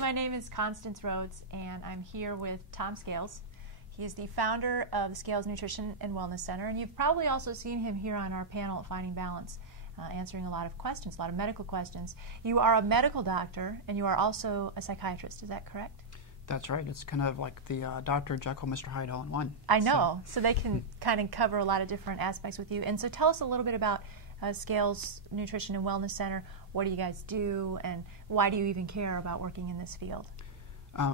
my name is Constance Rhodes, and I'm here with Tom Scales. He is the founder of the Scales Nutrition and Wellness Center, and you've probably also seen him here on our panel at Finding Balance, answering a lot of questions, a lot of medical questions. You are a medical doctor, and you are also a psychiatrist. Is that correct? That's right. It's kind of like the Dr. Jekyll, Mr. Hyde all in one. I know. So they can kind of cover a lot of different aspects with you. And so tell us a little bit about Scales Nutrition and Wellness Center. What do you guys do, and why do you even care about working in this field?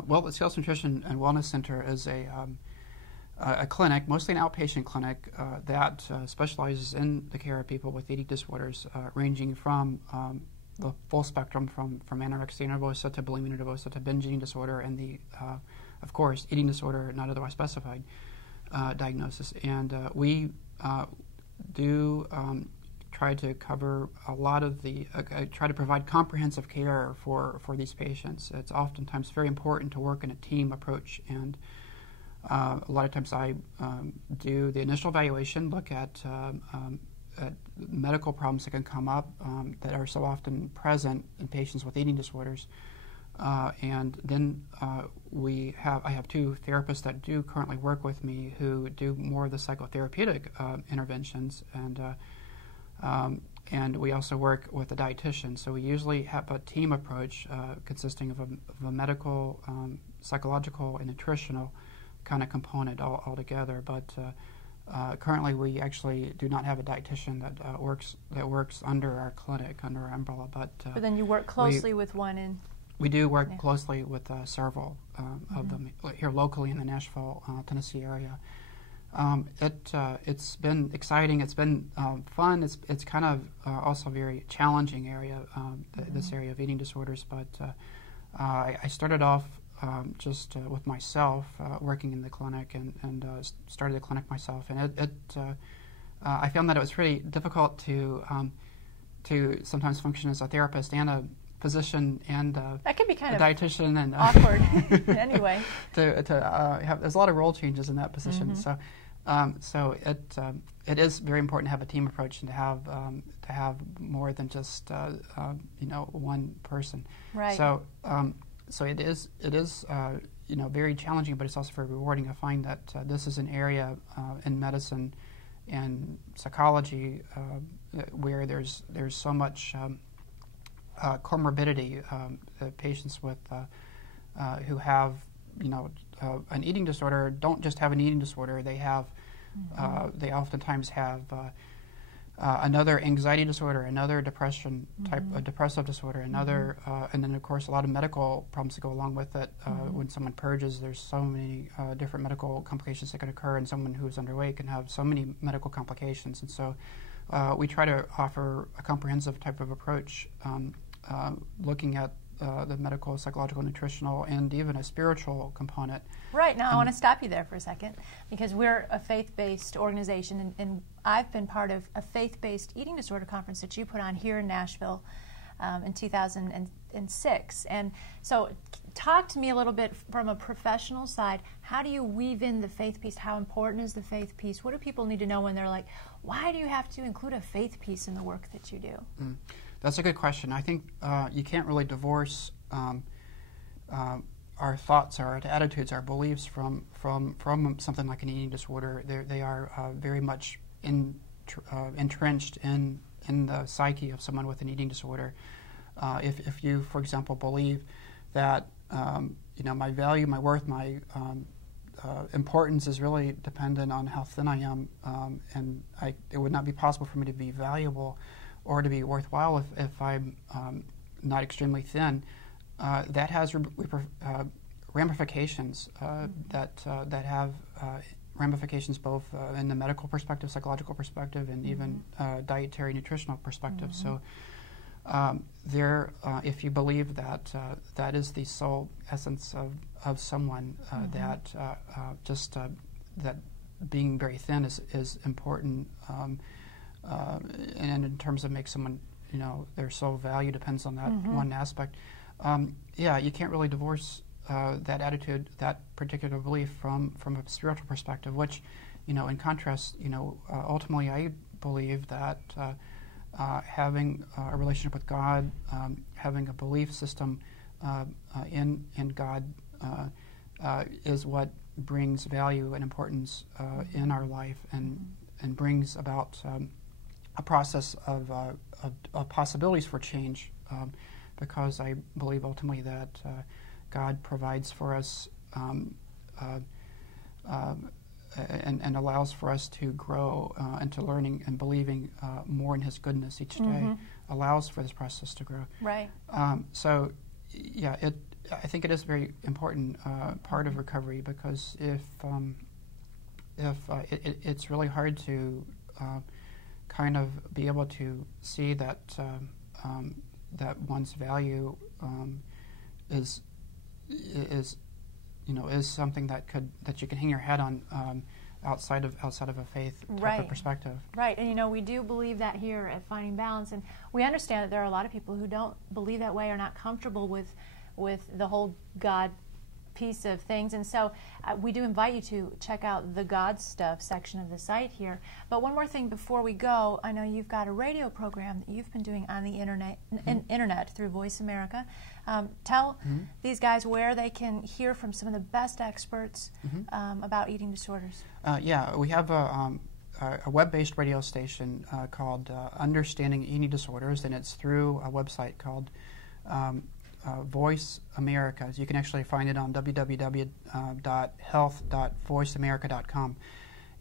Well, the Scales Nutrition and Wellness Center is a clinic, mostly an outpatient clinic, that specializes in the care of people with eating disorders, ranging from the full spectrum, from anorexia nervosa to bulimia nervosa to binge eating disorder, and the, of course, eating disorder not otherwise specified diagnosis. And we do try to cover a lot of the, try to provide comprehensive care for these patients. It's oftentimes very important to work in a team approach, and a lot of times I do the initial evaluation, look at medical problems that can come up that are so often present in patients with eating disorders. And then I have two therapists that do currently work with me who do more of the psychotherapeutic interventions, and we also work with a dietitian. So we usually have a team approach consisting of a medical, psychological, and nutritional kind of component all together. But currently, we actually do not have a dietitian that works under our clinic, under our umbrella. But then you work closely with one in. We do work closely with several of them here locally in the Nashville, Tennessee area. It's been exciting. It's been fun. It's kind of also a very challenging area, this area of eating disorders. But I started off just with myself, working in the clinic, and started the clinic myself. And I found that it was pretty difficult to sometimes function as a therapist and a physician and that could be kind a dietitian and awkward. Anyway, there's a lot of role changes in that position. So it is very important to have a team approach and to have more than just one person. Right. So it is very challenging, but it's also very rewarding. I find that this is an area in medicine and psychology where there's so much comorbidity. Patients with who have an eating disorder don't just have an eating disorder. They have they oftentimes have another anxiety disorder, another depression type, a depressive disorder, another, and then of course a lot of medical problems that go along with it. When someone purges, there's so many different medical complications that can occur, and someone who's underweight can have so many medical complications. And so we try to offer a comprehensive type of approach, looking at the medical, psychological, nutritional, and even a spiritual component. Right. Now, I want to stop you there for a second, because we're a faith-based organization, and I've been part of a faith-based eating disorder conference that you put on here in Nashville in 2006. And so talk to me a little bit from a professional side. How do you weave in the faith piece? How important is the faith piece? What do people need to know when they're like, why do you have to include a faith piece in the work that you do? That's a good question. I think you can't really divorce our thoughts, our attitudes, our beliefs from something like an eating disorder. They are very much entrenched in the psyche of someone with an eating disorder. If you, for example, believe that my value, my worth, my importance is really dependent on how thin I am, and it would not be possible for me to be valuable or to be worthwhile if I'm not extremely thin, that has ramifications that have ramifications both in the medical perspective, psychological perspective, and even dietary, nutritional perspective. So if you believe that that is the sole essence of someone, that that being very thin is important. And in terms of make someone, their sole value depends on that one aspect. You can't really divorce that attitude, that particular belief from a spiritual perspective, which, in contrast, ultimately I believe that having a relationship with God, having a belief system in God is what brings value and importance in our life, and brings about a process of possibilities for change, because I believe ultimately that God provides for us and allows for us to grow into learning and believing more in His goodness each day, allows for this process to grow. Right. So, yeah, I think it is a very important part of recovery, because if it's really hard to kind of be able to see that that one's value is something that you can hang your head on outside of a faith type of perspective. Right, and we do believe that here at Finding Balance, and we understand that there are a lot of people who don't believe that way, or not comfortable with the whole God piece of things, and so we do invite you to check out the God Stuff section of the site here. But one more thing before we go, I know you've got a radio program that you've been doing on the internet through Voice America. Tell these guys where they can hear from some of the best experts about eating disorders. Yeah, we have a web-based radio station called Understanding Eating Disorders, and it's through a website called Voice America. You can actually find it on www.health.voiceamerica.com,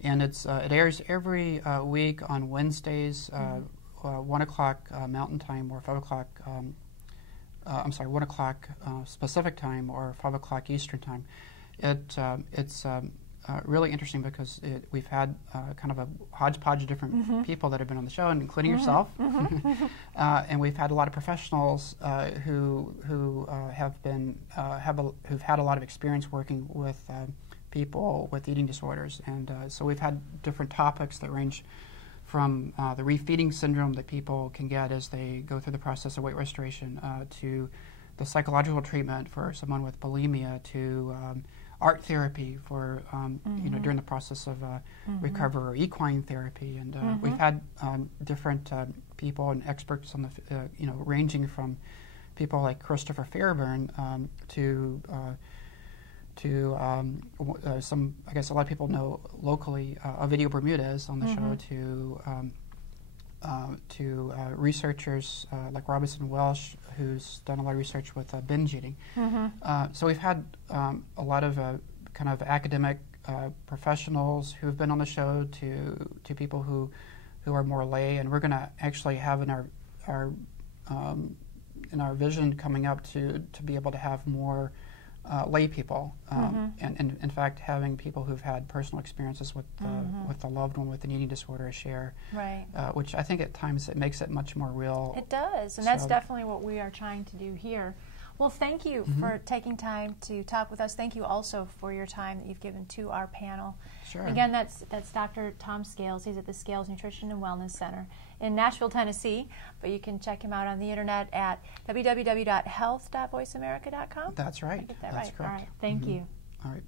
and it airs every week on Wednesdays, 1 o'clock Mountain Time, or 5 o'clock. 1 o'clock Pacific Time, or 5 o'clock Eastern Time. It's really interesting because we've had kind of a hodgepodge of different people that have been on the show, including yourself, and we've had a lot of professionals who have been who've had a lot of experience working with people with eating disorders, and so we've had different topics that range from the refeeding syndrome that people can get as they go through the process of weight restoration, to the psychological treatment for someone with bulimia, to art therapy for during the process of recovery, or equine therapy, and we've had different people and experts on the ranging from people like Christopher Fairburn to some, I guess a lot of people know locally, Ovidio Bermudez on the show, to researchers like Robinson Welsh, who's done a lot of research with binge eating. So we've had a lot of kind of academic professionals who've been on the show, to people who are more lay, and we're going to actually have in our vision coming up to be able to have more lay people, and in fact having people who've had personal experiences with a loved one with an eating disorder share, which I think at times it makes it much more real. It does, and that's definitely what we are trying to do here. Well, thank you for taking time to talk with us. Thank you also for your time that you've given to our panel. Sure. Again, that's Dr. Tom Scales. He's at the Scales Nutrition and Wellness Center in Nashville, Tennessee. But you can check him out on the internet at www.health.voiceamerica.com. That's right. Did I get that That's right? correct. All right. Thank you. All right.